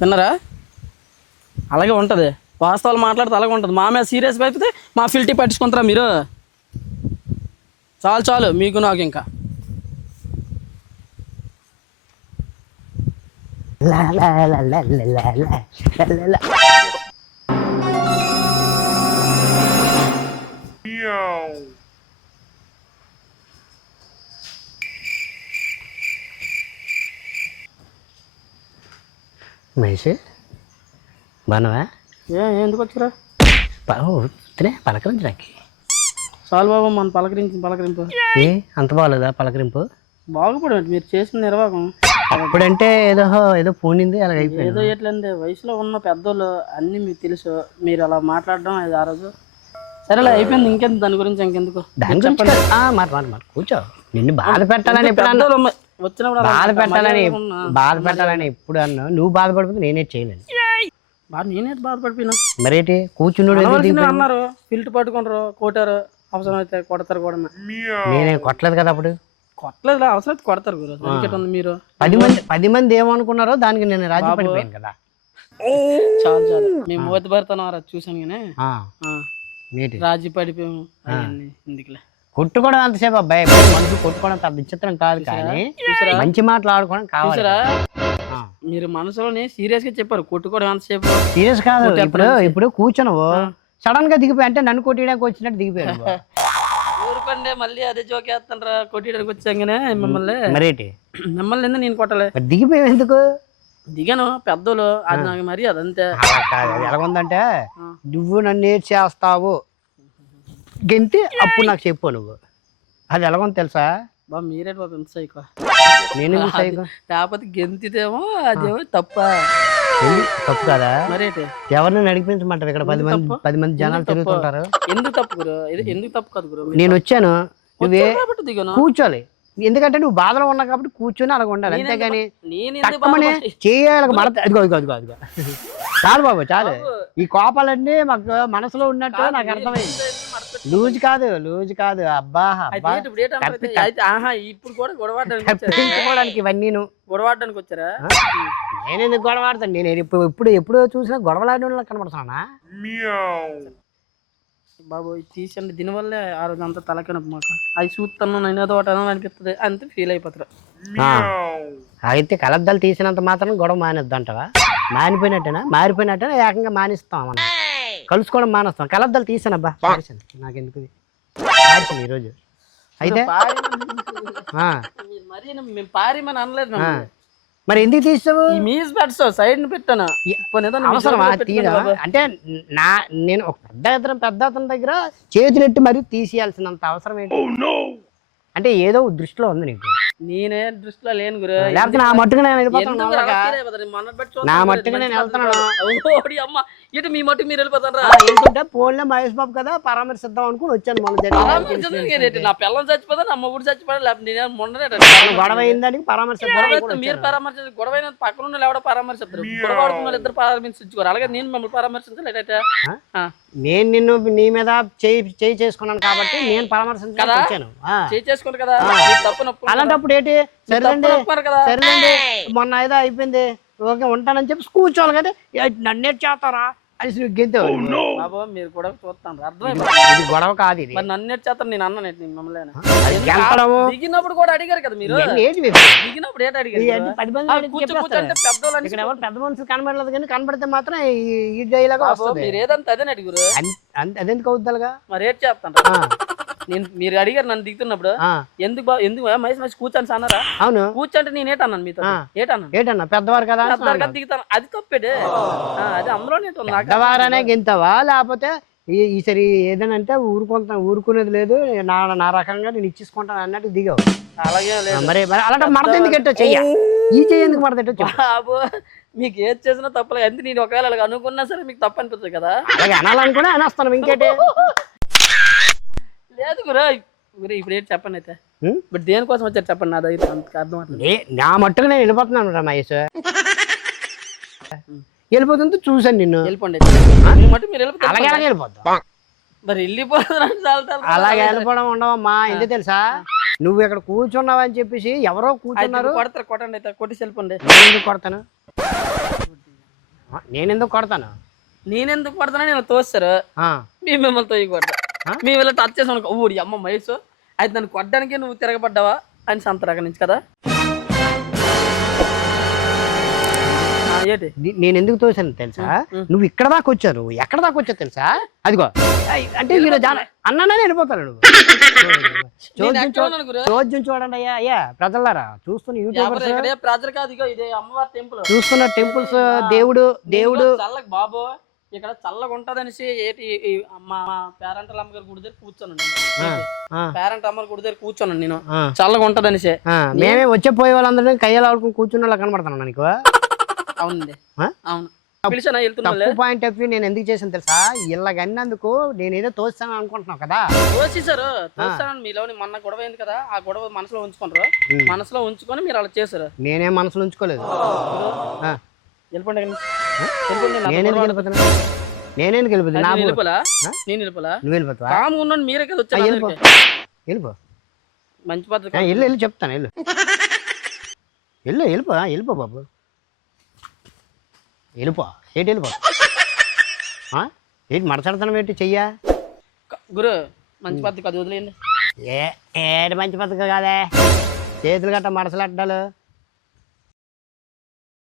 విన్నారా? అలాగే ఉంటుంది. వాస్తవాలు మాట్లాడితే అలాగే ఉంటుంది. మా మీద సీరియస్గా అయిపోతే మా ఫిల్టీ పట్టించుకుంటారా మీరు? చాలు చాలు మీకు నాకు ఇంకా. మహేష్ బాగున్నావా? ఎందుకు వచ్చారా? తినే పలకరించడానికి. చాలు బాబు మన పలకరింపు ఏ అంత బాగోలేదా పలకరింపు? బాగుపడండి మీరు చేసిన నిర్వాహకం. అప్పుడంటే ఏదో ఏదో పోనింది అలాగ అయిపోయింది. ఏదో ఎట్లండి వయసులో ఉన్న పెద్దోళ్ళు అన్నీ మీకు తెలుసు. మీరు అలా మాట్లాడడం అది ఆ రోజు సరేలే అయిపోయింది. ఇంకెంత దాని గురించి ఇంకెందుకు? దాని గురించి మాట కూర్చో. నిన్ను బాధ పెట్టాలని వచ్చినప్పుడు బాధ పెట్టాలని ఎప్పుడు అన్నా. నువ్వు బాధపడిపోతే నేనే చేయలేను. నేనే బాధపడిపోయినా మరేంటి కూర్చున్నాడు అన్నారు. ఫిల్ట్ పట్టుకుంటారు, కొట్టారు, అవసరం అయితే కొడతారు కూడా. నేనే కొట్టలేదు కదా అప్పుడు. కొట్టలేదు, అవసరం అయితే కొడతారు గురు. మీరు 10 మంది ఏమనుకున్నారో దానికి నేను రాజీ పడిపోయాను కదా. చాలు చాలు మేము మూత భర్తను చూసాను కానీ రాజీ పడిపోయాము. ఎందుకులే కొట్టుకోవడం అంతసేపు అబ్బాయి. మనుషులు కొట్టుకోవడం పెద్ద విచిత్రం కాదు, కానీ మంచి మాటలు ఆడుకోవడం కావాలి. మీరు మనసులోనే సీరియస్ గా చెప్పారు. కొట్టుకోవడం ఎంతసేపు సీరియస్ కాదు. ఇప్పుడు కూర్చున్నావు సడన్ గా దిగిపోయి అంటే నన్ను కొట్టడానికి వచ్చినట్టు దిగిపోయాను. ఊరుకోండి మళ్ళీ అదే జోక్ వేస్తాను. కొట్టడానికి వచ్చాగానే మిమ్మల్ని మరేంటి మిమ్మల్ని ఎందుకు నేను కొట్టలే? దిగిపోయావు ఎందుకు? దిగాను పెద్దోళ్ళు అది నాకు మరి అదంతే. ఎలాగుందంటే నువ్వు నన్ను ఏడ్ చేస్తావు గెంతి అప్పుడు నాకు చెప్పు నువ్వు. అది ఎలాగొంది తెలుసా? బాబు మీరే బాబు ఎంత సైకో. నేను కాకపోతే గెంతితేమో అదేమో తప్ప. తప్పు కదా మరేంటి? ఎవరిని నడిపించమంటారు? ఇక్కడ 10 మంది జనాలు తిరుగుతుంటారు. ఎందుకు తప్పు గురు? ఎందుకు తప్పు కాదు గురు. నేను వచ్చాను నువ్వే దిగాను కూర్చోాలి. ఎందుకంటే నువ్వు బాధలో ఉన్నావు కాబట్టి కూర్చొని అలాగ ఉండాలి, అంతేగాని తక్కువనే చేయాలి. మడత అదిగో అదిగో చాలు బాబు చాలు. ఈ కోపాలన్నీ మాకు మనసులో ఉన్నట్టు నాకు అర్థమైంది. లూజ్ కాదు అబ్బా ఇప్పుడు కూడా గొడవడానికి ఇవన్నీ గొడవడానికి వచ్చారా? నేను ఎందుకు గొడవాడతాను? నేను ఎప్పుడు చూసినా గొడవలాడిన వాళ్ళకి కనబడుతున్నా బాబు. తీసండి దీనివల్లే ఆ రోజు అంతా తలకనప్పు మాకు. అది చూస్తాను నేను ఏదో ఒకటి అనిపిస్తుంది అంతే ఫీల్ అయిపోతారు. అయితే కలద్దాలు తీసినంత మాత్రం గొడవ మానేద్దాం అంటావా? మారిపోయినట్టేనా ఏకంగా మానేస్తాం. మనం కలుసుకోవడం మానేస్తాం. కలద్దాలు తీసానబ్బా నాకెందుకు ఈరోజు. అయితే మేము పారిమని అనలేదు. మరి ఎందుకు తీసావు? సైడ్ పెట్టాను. అవసరమా తీయడం? అంటే నేను ఒక పెద్ద అతని దగ్గర చేతులెట్టి మరీ తీసేయాల్సినంత అవసరం ఏంటి? అంటే ఏదో దృష్టిలో ఉంది నీకు. నేనే దృష్టిలో లేను గురు. లేకపోతే నా మట్టుకు నేను వెళ్ళిపోతాను. నా మట్టుకు నేను వెళ్తున్నాను. ఇటు మీ మట్టుకు మీరు వెళ్ళిపోతారా? ఏంటంటే ఫోన్లో మహేష్ బాబు కదా పరామర్శిద్దాం అనుకుని వచ్చాను. నా పిల్లలు చచ్చిపోతా, నా మొగుడు చచ్చిపోతా, లేకపోతే మొన్ననే గొడవ అయిందానికి పరామర్శిద్దాం. మీరు పరామర్శించారు. గొడవ అయిన పక్కన ఉన్న ఎవడో పరామర్శిస్తారు. గొడవ ఆడుకున్న వాళ్ళు ఇద్దరు పరామర్శించుకోరు. అలాగే నేను మిమ్మల్ని పరామర్శించాలి. అయితే నేను నిన్ను నీ మీద చేయి చేసుకున్నాను కాబట్టి నేను పరామర్శించాను వచ్చాను. చేయి చేసుకోండి కదా. అలాంటప్పుడు ఏంటి? సరేనండి మొన్న ఏదో అయిపోయింది ఓకే ఉంటానని చెప్పి కూర్చోవాలి కదా. నన్నే చేస్తారా అని గెంతావు. మీరు కూడా చూస్తాను ఇది గొడవ కాదు. ఇది నన్ను చేస్తాను. నేను అన్న మిమ్మల్ని దిగినప్పుడు కూడా అడిగారు కదా మీరు. దిగినప్పుడు ఏంటి అడిగారు? పెద్ద మనుషులు కనబడలేదు కానీ కనబడితే మాత్రం ఈ డైలాగా వస్తుంది. మీరు ఏదంతా అదే అడిగారు. అదెందుకు అవుతాలుగా మరి ఏం చేస్తాను? నేను మీరు అడిగారు నన్ను దిగుతున్నప్పుడు ఎందుకు మహేష్ కూర్చొని అన్నారా? అవును కూర్చోంటే నేను ఏటన్నాను మీతో? ఏటన్నా పెద్దవారు కదా దిగుతాను. అది తప్పేడే. అది అందులోనే పెద్దవారనే గింతవా? లేకపోతే ఈసారి ఏదైనా అంటే ఊరుకునేది లేదు నా రకంగా నేను ఇచ్చేసుకుంటాను అన్నట్టు దిగావు. అలాగే మరి అలాంటి మడత ఎందుకు ఎట్టో చెయ్యి ఈ చెయ్యి ఎందుకు మడత ఎట్టో బాబు. మీకు ఏది చేసినా తప్పలేదు. ఎంత నేను ఒకవేళ అలాగ అనుకున్నా సరే మీకు తప్పు అనిపిస్తుంది కదా. అలాగే అనాలనుకున్నా అనేస్తాను. ఇంకేంటి లేదు గురు. ఇప్పుడు ఏంటి చెప్పండి అయితే. బట్ దేనికోసం వచ్చారు చెప్పండి. నా దగ్గర అర్థం అవుతుంది. నా మట్టుకు నేను వెళ్ళిపోతున్నాను రా మహేష్. వెళ్ళిపోతుంది చూసాను నిన్ను. వెళ్ళిపోండి. అలాగే వెళ్ళిపోతా. మరి వెళ్ళిపోతాను. అలాగే వెళ్ళిపోవడం ఉండవమ్మా. ఎందుకు తెలుసా? నువ్వు ఇక్కడ కూర్చున్నావు అని చెప్పేసి ఎవరో కూర్చున్నారు. కొడతారు. కొట్టండి అయితే కొట్టి వెళ్ళిపోండి. ఎందుకు కొడతాను? నేను ఎందుకు కొడతాను? నేనెందుకు పడతానని నేను తోస్తారు ఆ, మీ మిమ్మల్ని తోయి కొడతా మేము ఇలా టచ్ చేసాం అనుకో ఊడి అమ్మ వయసు అయితే నన్ను కొట్టడానికి నువ్వు తిరగబడ్డావా అని సంతరక నుంచి కదా ఏంటి నేను ఎందుకు తోసాను తెలుసా? నువ్వు ఇక్కడ దాకా వచ్చావు, నువ్వు ఎక్కడ దాకా వచ్చావు తెలుసా? అదిగో అంటే మీరు అన్నానే వెళ్ళిపోతాను నువ్వు. చోద్యం చూడండి అయ్యా, అయ్యా ప్రజలారా చూస్తున్న యూట్యూబర్స్, ప్రజలు కాదు ఇగో ఇదే అమ్మవారి టెంపుల్ చూస్తున్న టెంపుల్స్, దేవుడు చల్లగా బాబు ఇక్కడ చల్లగా ఉంటదనేసి ఏంటి మా పేరెంటల్ అమ్మగారి గుడి దగ్గర కూర్చోనండి పేరెంట్ అమ్మగారి గుడి దగ్గర కూర్చోనండి నేను చల్లగా ఉంటదనేసి. మేమే వచ్చే పోయే వాళ్ళందరినీ కయ్యాలు ఆడుకుని కూర్చున్న వాళ్ళ కనబడతాను నీకు. అవునండి అవును పిలిచానా వెళ్తున్నా పాయింట్ ఆఫ్ వ్యూ నేను ఎందుకు చేసాను తెలుసా? ఇళ్ళకన్నందుకు నేను ఏదో తోస్తాను అనుకుంటున్నావు కదా. తోసేసారు తోస్తానని మీలోని మొన్న గొడవ అయింది కదా, ఆ గొడవ మనసులో ఉంచుకుంటారు, మనసులో ఉంచుకొని మీరు అలా చేశారు. నేనేం మనసులో ఉంచుకోలేదు. వెళ్ళిపోండి నేనెందుకు వెళ్ళిపోతున్నా? నేనెందుకు వెళ్ళిపోతున్నా? నేను వెళ్ళిపోలా నువ్వు వెళ్ళిపోతావా? కాము ఉన్నాను మీరే కదా వచ్చారు. వెళ్ళిపో, మంచి పద్ధతి. వెళ్ళి చెప్తాను. వెళ్ళిపో బాబు, వెళ్ళిపో. వెళ్ళిపో ఏంటి మడచడతాను ఏంటి చెయ్యా? గురు మంచి పద్ధతి అది వదిలేయండి. ఏటి మంచి పద్ధతి కాదే, చేతులు గట్ట మడసలడ్డాలు.